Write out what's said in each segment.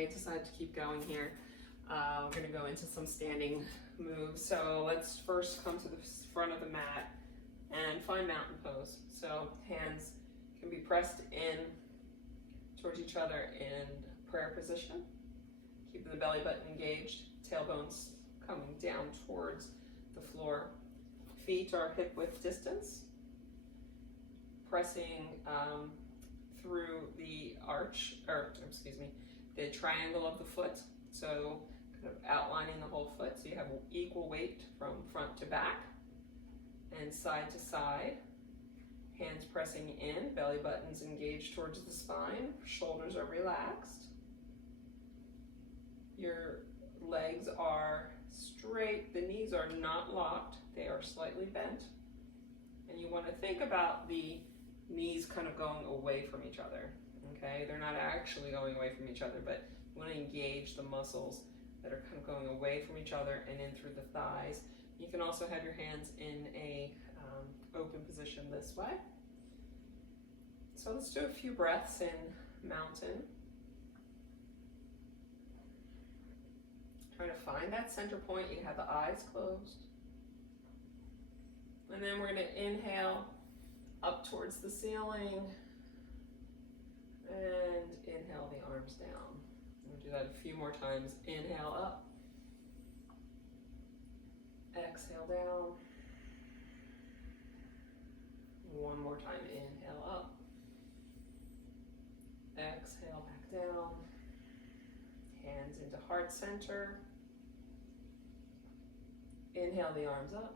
I decide to keep going here. We're gonna go into some standing moves. So let's first come to the front of the mat and find mountain pose. So hands can be pressed in towards each other in prayer position. Keeping the belly button engaged, tailbones coming down towards the floor. Feet are hip width distance. Pressing through the arch, or excuse me, the triangle of the foot. So kind of outlining the whole foot. So you have equal weight from front to back and side to side. Hands pressing in, belly buttons engaged towards the spine, shoulders are relaxed. Your legs are straight, the knees are not locked, they are slightly bent. And you want to think about the knees kind of going away from each other, okay? They're not actually going away from each other, but you want to engage the muscles that are kind of going away from each other and in through the thighs. You can also have your hands in a open position this way. So let's do a few breaths in mountain. Try to find that center point. You have the eyes closed. And then we're going to inhale up towards the ceiling and inhale the arms down. We'll do that a few more times. Inhale up. Exhale down. One more time. Inhale up. Exhale back down. Hands into heart center. Inhale the arms up.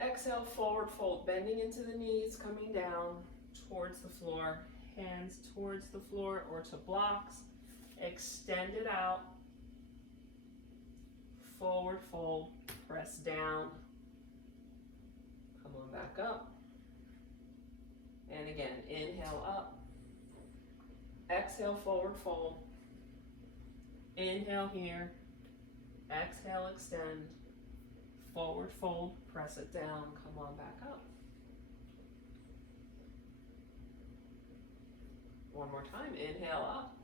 Exhale, forward fold, bending into the knees, coming down towards the floor. Hands towards the floor or to blocks. Extend it out. Forward fold, press down. Come on back up. And again, inhale up. Exhale, forward fold. Inhale here. Exhale, extend. Forward fold, press it down, come on back up. One more time, inhale up.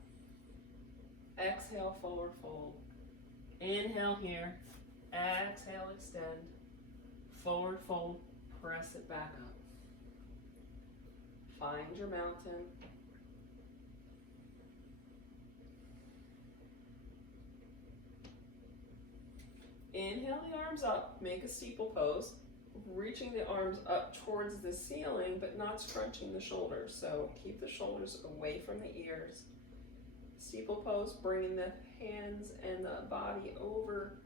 Exhale, forward fold. Inhale here. Exhale, extend. Forward fold, press it back up. Find your mountain. Inhale the arms up, make a steeple pose, reaching the arms up towards the ceiling, but not scrunching the shoulders. So keep the shoulders away from the ears. Steeple pose, bringing the hands and the body over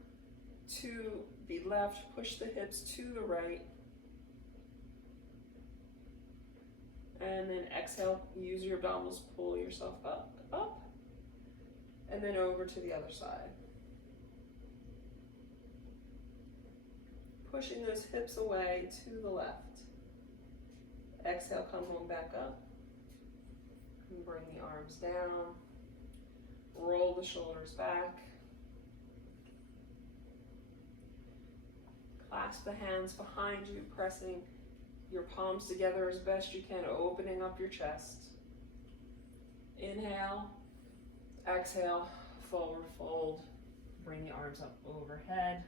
to the left, push the hips to the right. And then exhale, use your abdominals, pull yourself up, and then over to the other side. Pushing those hips away to the left. Exhale, come on back up. And bring the arms down. Roll the shoulders back. Clasp the hands behind you, pressing your palms together as best you can, opening up your chest. Inhale. Exhale, forward fold. Bring the arms up overhead.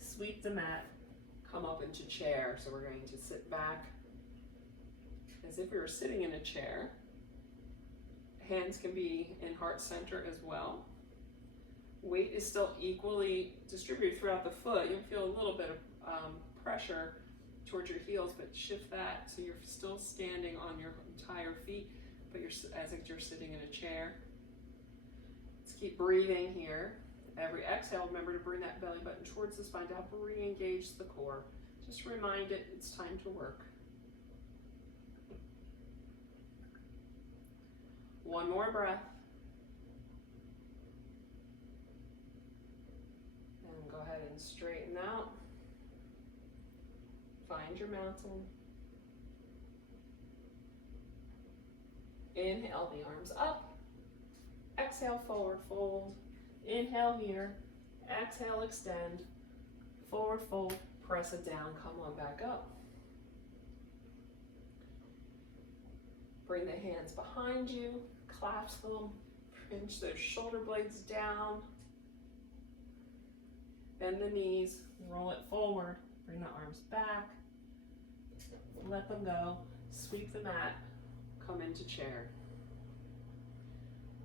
Sweep the mat, come up into chair. So we're going to sit back as if we were sitting in a chair. Hands can be in heart center as well. Weight is still equally distributed throughout the foot. You'll feel a little bit of pressure towards your heels, but shift that so you're still standing on your entire feet, but you're as if you're sitting in a chair. Let's keep breathing here. Every exhale, remember to bring that belly button towards the spine to help re-engage the core. Just remind it it's time to work. One more breath. And go ahead and straighten out. Find your mountain. Inhale the arms up. Exhale, forward fold. Inhale here, exhale, extend, forward fold, press it down, come on back up. Bring the hands behind you, clasp them, pinch those shoulder blades down. Bend the knees, roll it forward, bring the arms back, let them go, sweep the mat, come into chair.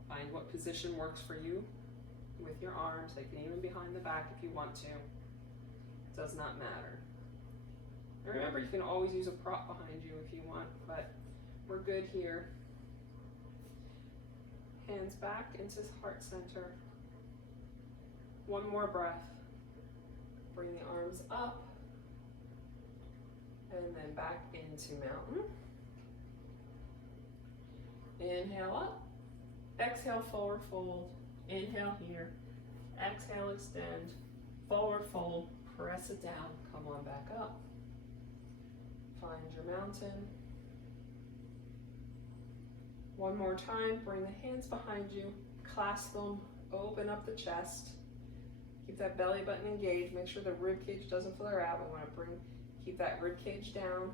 Find what position works for you with your arms. They can even be behind the back if you want to. It does not matter. And remember, you can always use a prop behind you if you want, but we're good here. Hands back into heart center. One more breath. Bring the arms up and then back into mountain. Inhale up. Exhale, forward fold. Inhale here. Exhale, extend. Forward fold. Press it down. Come on back up. Find your mountain. One more time. Bring the hands behind you. Clasp them. Open up the chest. Keep that belly button engaged. Make sure the rib cage doesn't flare out. We want to keep that rib cage down.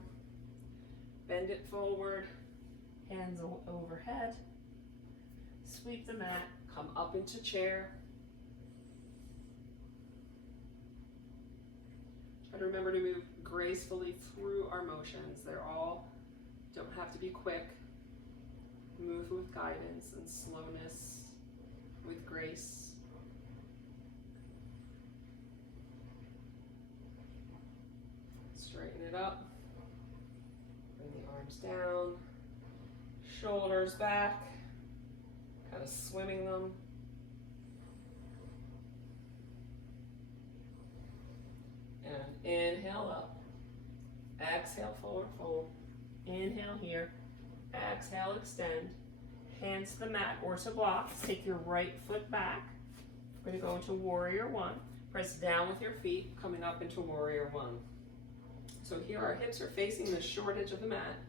Bend it forward. Hands overhead. Sweep the mat. Come up into chair. Try to remember to move gracefully through our motions. Don't have to be quick. Move with guidance and slowness, with grace. Straighten it up. Bring the arms down. Shoulders back. Kind of swimming them. And inhale up. Exhale, forward fold. Inhale here. Exhale, extend. Hands to the mat or to blocks. Take your right foot back. We're going to go into warrior one. Press down with your feet, coming up into warrior one. So here our hips are facing the short edge of the mat.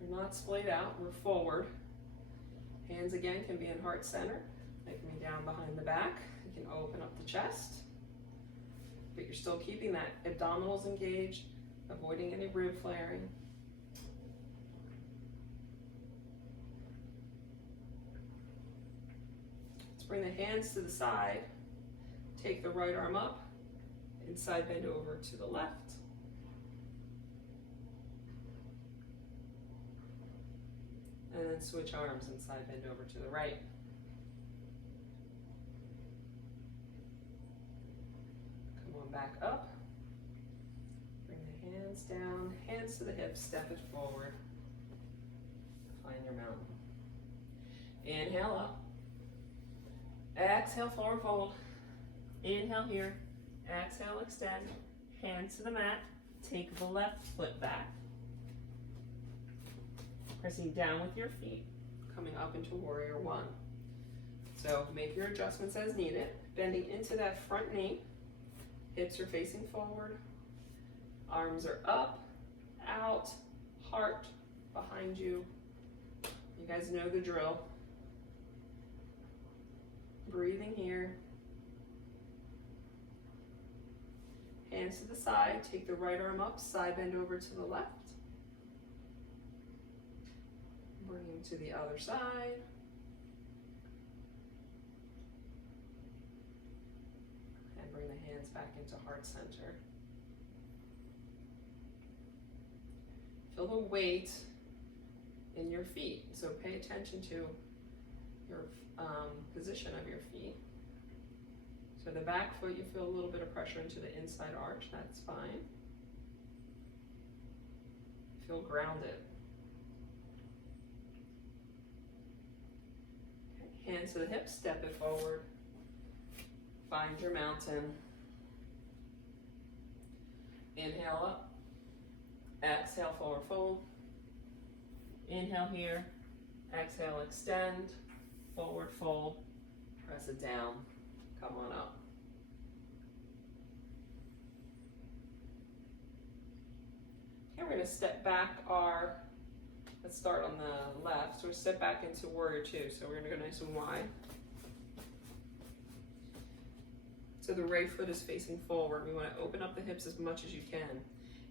We're not splayed out, we're forward. Hands again can be in heart center. They can be down behind the back. You can open up the chest. But you're still keeping that abdominals engaged, avoiding any rib flaring. Let's bring the hands to the side. Take the right arm up, inside bend over to the left. And then switch arms, inside bend over to the right. Come on back up. Bring the hands down, hands to the hips, step it forward. Find your mountain. Inhale up. Exhale, forward fold. Inhale here. Exhale, extend. Hands to the mat. Take the left foot back. Pressing down with your feet, coming up into warrior one. So make your adjustments as needed. Bending into that front knee. Hips are facing forward. Arms are up, out, heart behind you. You guys know the drill. Breathing here. Hands to the side. Take the right arm up, side bend over to the left. Bring him to the other side. And bring the hands back into heart center. Feel the weight in your feet. So pay attention to your position of your feet. So the back foot, you feel a little bit of pressure into the inside arch. That's fine. Feel grounded. Hands to the hips, step it forward. Find your mountain. Inhale up. Exhale, forward fold. Inhale here. Exhale, extend. Forward fold. Press it down. Come on up. Okay, we're going to step back let's start on the left. So we step back into warrior two. So we're going to go nice and wide. So the right foot is facing forward. We want to open up the hips as much as you can.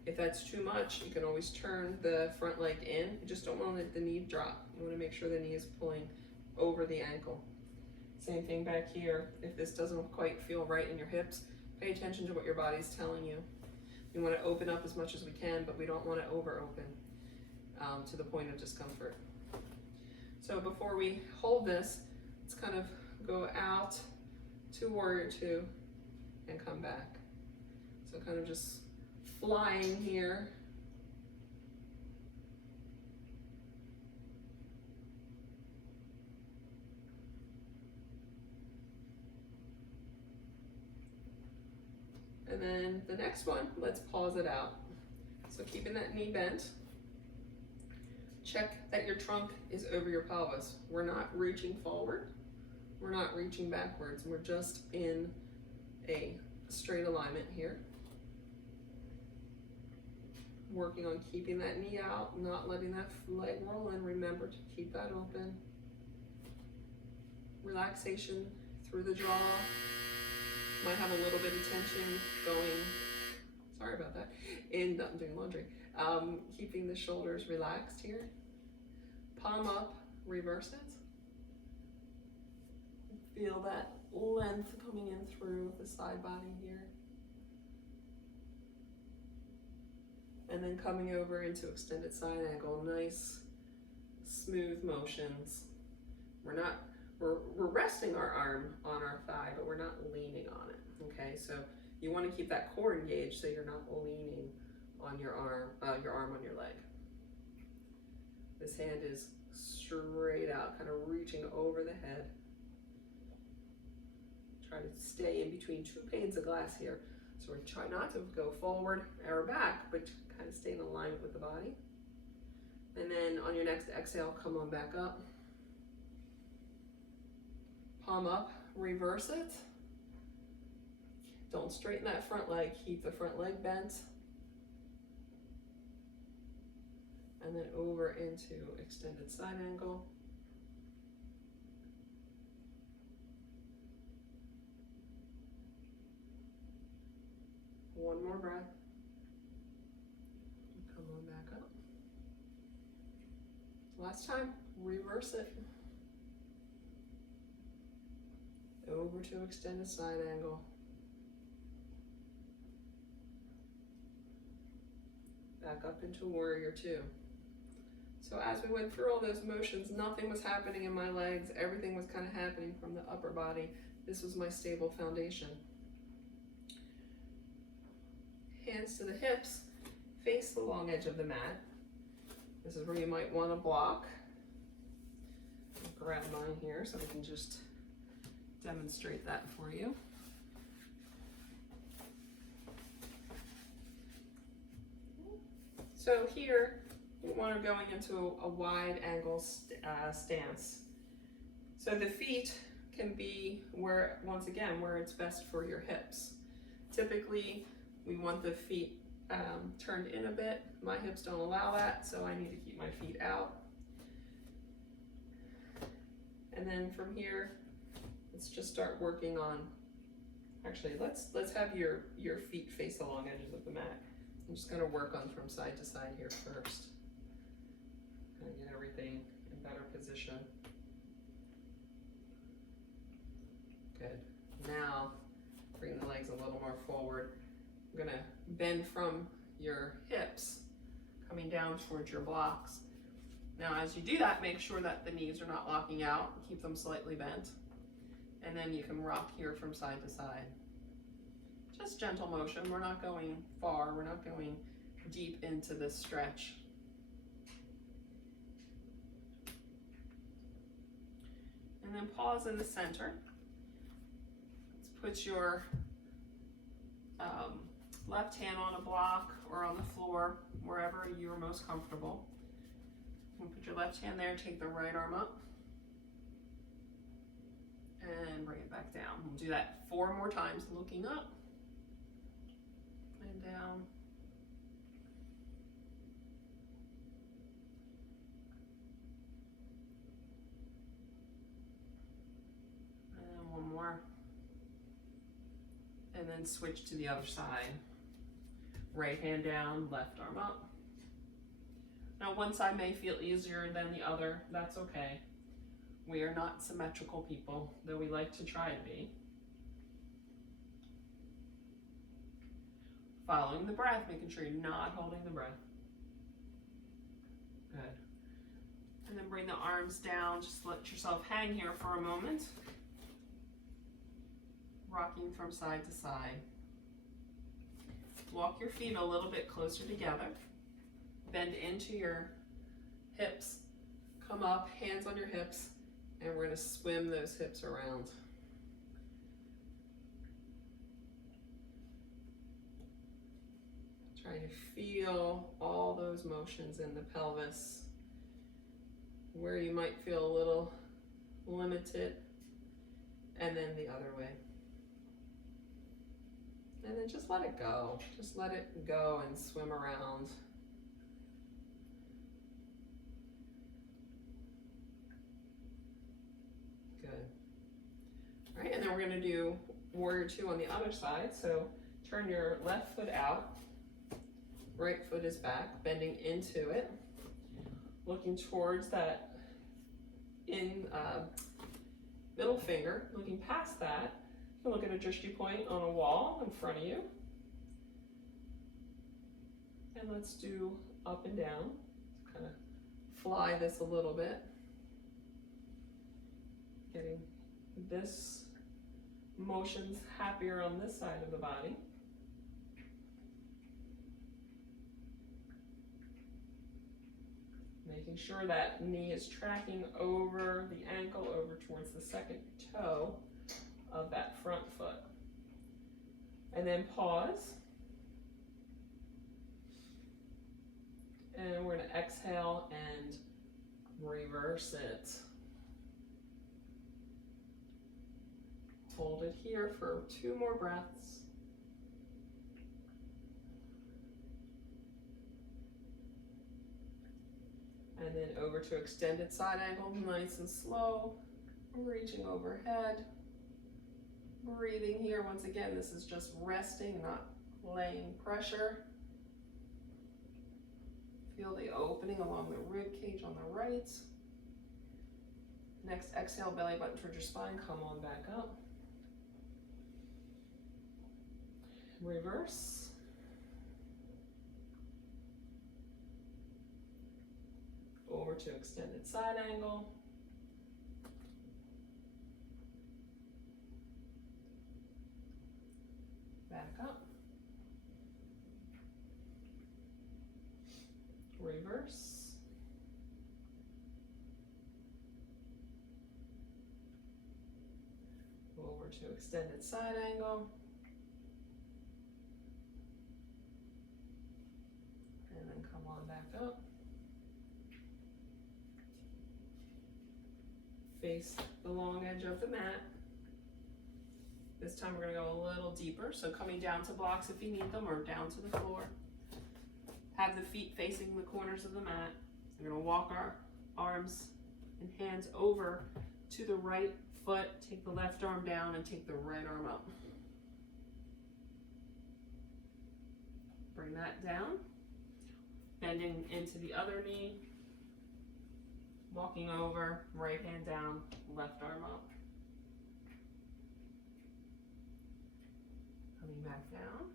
If that's too much, you can always turn the front leg in. You just don't want to let the knee drop. You want to make sure the knee is pulling over the ankle. Same thing back here. If this doesn't quite feel right in your hips, pay attention to what your body's telling you. We want to open up as much as we can, but we don't want to over open to the point of discomfort. So before we hold this, let's kind of go out to warrior two and come back. So kind of just flying here. And then the next one, let's pause it out. So keeping that knee bent. Check that your trunk is over your pelvis. We're not reaching forward. We're not reaching backwards. We're just in a straight alignment here. Working on keeping that knee out, not letting that leg roll in. Remember to keep that open. Relaxation through the jaw. Might have a little bit of tension going, sorry about that, I'm doing laundry. Keeping the shoulders relaxed here. Palm up, reverse it. Feel that length coming in through the side body here. And then coming over into extended side angle, nice, smooth motions. We're resting our arm on our thigh, but we're not leaning on it, okay? So you want to keep that core engaged so you're not leaning on your arm on your leg. This hand is straight out, kind of reaching over the head. Try to stay in between two panes of glass here. So we're trying not to go forward or back, but kind of stay in alignment with the body. And then on your next exhale, come on back up. Palm up, reverse it. Don't straighten that front leg, keep the front leg bent. And then over into extended side angle. One more breath. Come on back up. Last time, reverse it. Over to extended side angle. Back up into warrior two. So as we went through all those motions, nothing was happening in my legs. Everything was kind of happening from the upper body. This was my stable foundation. Hands to the hips, face the long edge of the mat. This is where you might want to block. I'll grab mine here so we can just demonstrate that for you. So here, we want to going into a wide angle stance. So the feet can be where, once again, where it's best for your hips. Typically, we want the feet turned in a bit. My hips don't allow that, so I need to keep my feet out. And then from here, let's just start working on, actually, let's have your feet face the long edges of the mat. I'm just gonna work on from side to side here first. Kind of get everything in better position. Good. Now, bring the legs a little more forward. I'm gonna bend from your hips, coming down towards your blocks. Now, as you do that, make sure that the knees are not locking out. Keep them slightly bent. And then you can rock here from side to side. Just gentle motion. We're not going far. We're not going deep into this stretch. And then pause in the center. Let's put your left hand on a block or on the floor, wherever you're most comfortable. You put your left hand there, take the right arm up, and bring it back down. We'll do that 4 more times, looking up and down. And one more. And then switch to the other side. Right hand down, left arm up. Now one side may feel easier than the other, that's okay. We are not symmetrical people, though we like to try to be. Following the breath, making sure you're not holding the breath. Good. And then bring the arms down, just let yourself hang here for a moment. Rocking from side to side. Walk your feet a little bit closer together. Bend into your hips. Come up, hands on your hips, and we're going to swim those hips around. Trying to feel all those motions in the pelvis. Where you might feel a little limited, and then the other way. And then just let it go. Just let it go and swim around. Good. All right, and then we're gonna do warrior two on the other side. So turn your left foot out, right foot is back, bending into it, looking towards that middle finger, looking past that. You can look at a drishti point on a wall in front of you. And let's do up and down. Kind of fly this a little bit. Getting this motions happier on this side of the body. Making sure that knee is tracking over the ankle, over towards the second toe of that front foot. And then pause. And we're going to exhale and reverse it. Hold it here for 2 more breaths. And then over to extended side angle, nice and slow, reaching overhead. Breathing here, once again, this is just resting, not laying pressure. Feel the opening along the rib cage on the right. Next, exhale, belly button towards your spine, come on back up. Reverse. Over to extended side angle. Back up. Reverse. Over to extended side angle. And then come on back up. Face the long edge of the mat. This time we're going to go a little deeper, so coming down to blocks if you need them, or down to the floor. Have the feet facing the corners of the mat. We're going to walk our arms and hands over to the right foot, take the left arm down and take the right arm up. Bring that down, bending into the other knee, walking over, right hand down, left arm up. Coming back down.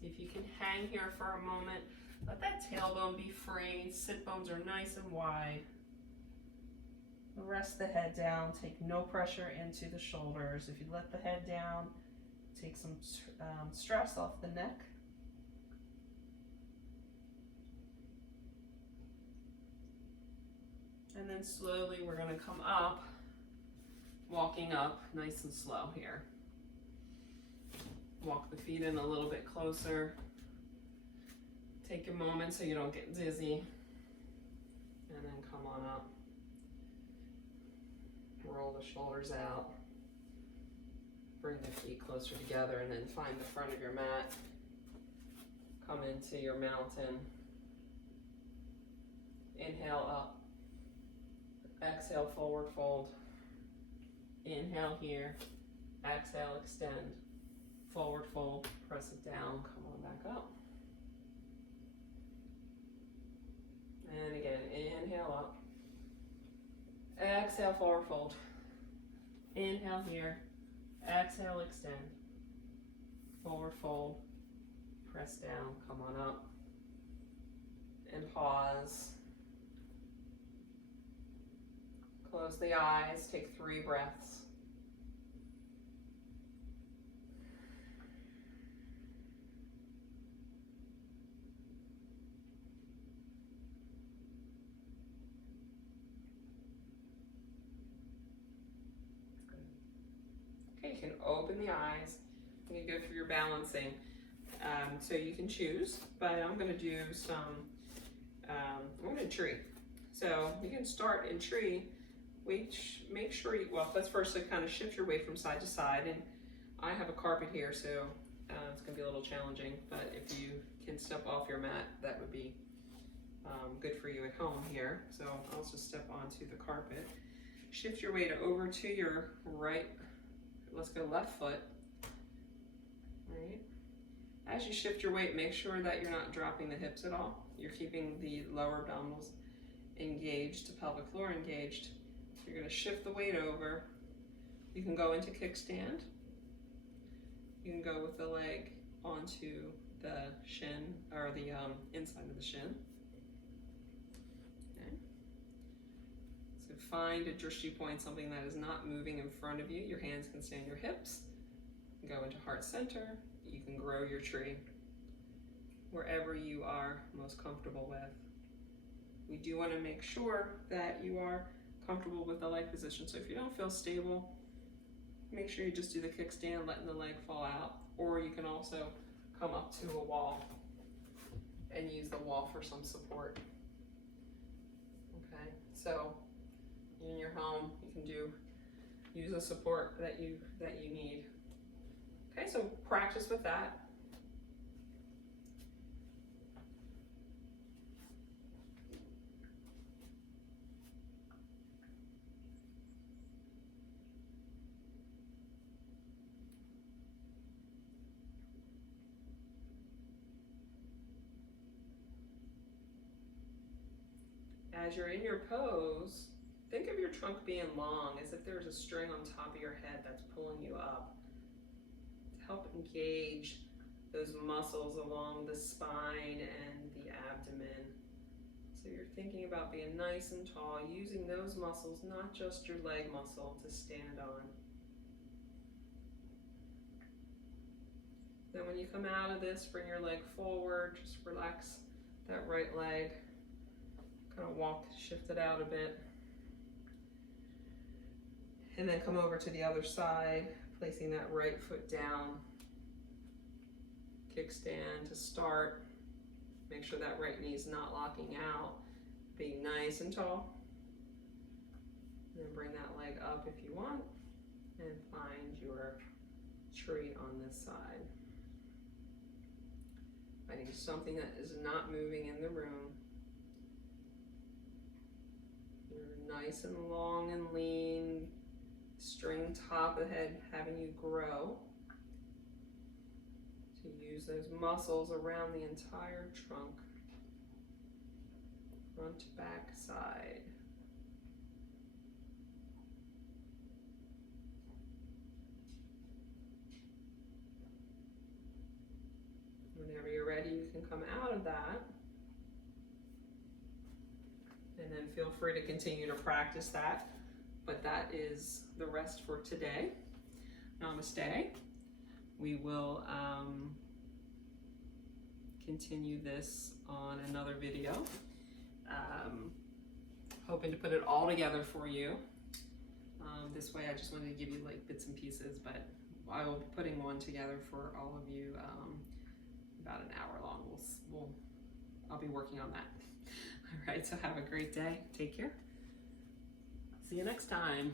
See if you can hang here for a moment. Let that tailbone be free. Sit bones are nice and wide. Rest the head down. Take no pressure into the shoulders. If you let the head down, take some stress off the neck. And then slowly we're going to come up, walking up nice and slow here. Walk the feet in a little bit closer. Take a moment so you don't get dizzy. And then come on up. Roll the shoulders out. Bring the feet closer together and then find the front of your mat. Come into your mountain. Inhale up. Exhale, forward fold. Inhale here. Exhale, extend. forward fold, press it down, come on back up. And again, inhale up. Exhale, forward fold. Inhale here. Exhale, extend. Forward fold. Press down, come on up. And pause. Close the eyes, take 3 breaths. Okay, you can open the eyes. You can go through your balancing. So you can choose, but I'm going to do some, I'm going to tree. So you can start in tree. Make sure you, well, let's first kind of shift your weight from side to side. And I have a carpet here, so it's going to be a little challenging, but if you can step off your mat, that would be good for you at home here. So I'll just step onto the carpet. Shift your weight over to your right. Let's go left foot. Right. As you shift your weight, make sure that you're not dropping the hips at all. You're keeping the lower abdominals engaged, the pelvic floor engaged. So you're going to shift the weight over. You can go into kickstand. You can go with the leg onto the shin, or the inside of the shin. Okay. So find a drishti point, something that is not moving in front of you. Your hands can stay on your hips. Go into heart center. You can grow your tree wherever you are most comfortable with. We do want to make sure that you are comfortable with the leg position. So if you don't feel stable, make sure you just do the kickstand, letting the leg fall out. Or you can also come up to a wall and use the wall for some support. Okay, so in your home, you can use the support that you need. Okay, so practice with that. As you're in your pose, think of your trunk being long, as if there's a string on top of your head that's pulling you up. Help engage those muscles along the spine and the abdomen. So you're thinking about being nice and tall, using those muscles, not just your leg muscle, to stand on. Then when you come out of this, bring your leg forward, just relax that right leg, kind of walk, shift it out a bit. And then come over to the other side, placing that right foot down. Kickstand to start. Make sure that right knee is not locking out. Being nice and tall. And then bring that leg up if you want. And find your tree on this side. Finding something that is not moving in the room. You're nice and long and lean. String top of the head, having you grow. To use those muscles around the entire trunk. Front, back, side. Whenever you're ready, you can come out of that. And then feel free to continue to practice that. But that is the rest for today. Namaste. We will continue this on another video. Hoping to put it all together for you. This way I just wanted to give you like bits and pieces, but I will be putting one together for all of you about an hour long. I'll be working on that. All right, so have a great day. Take care. See you next time.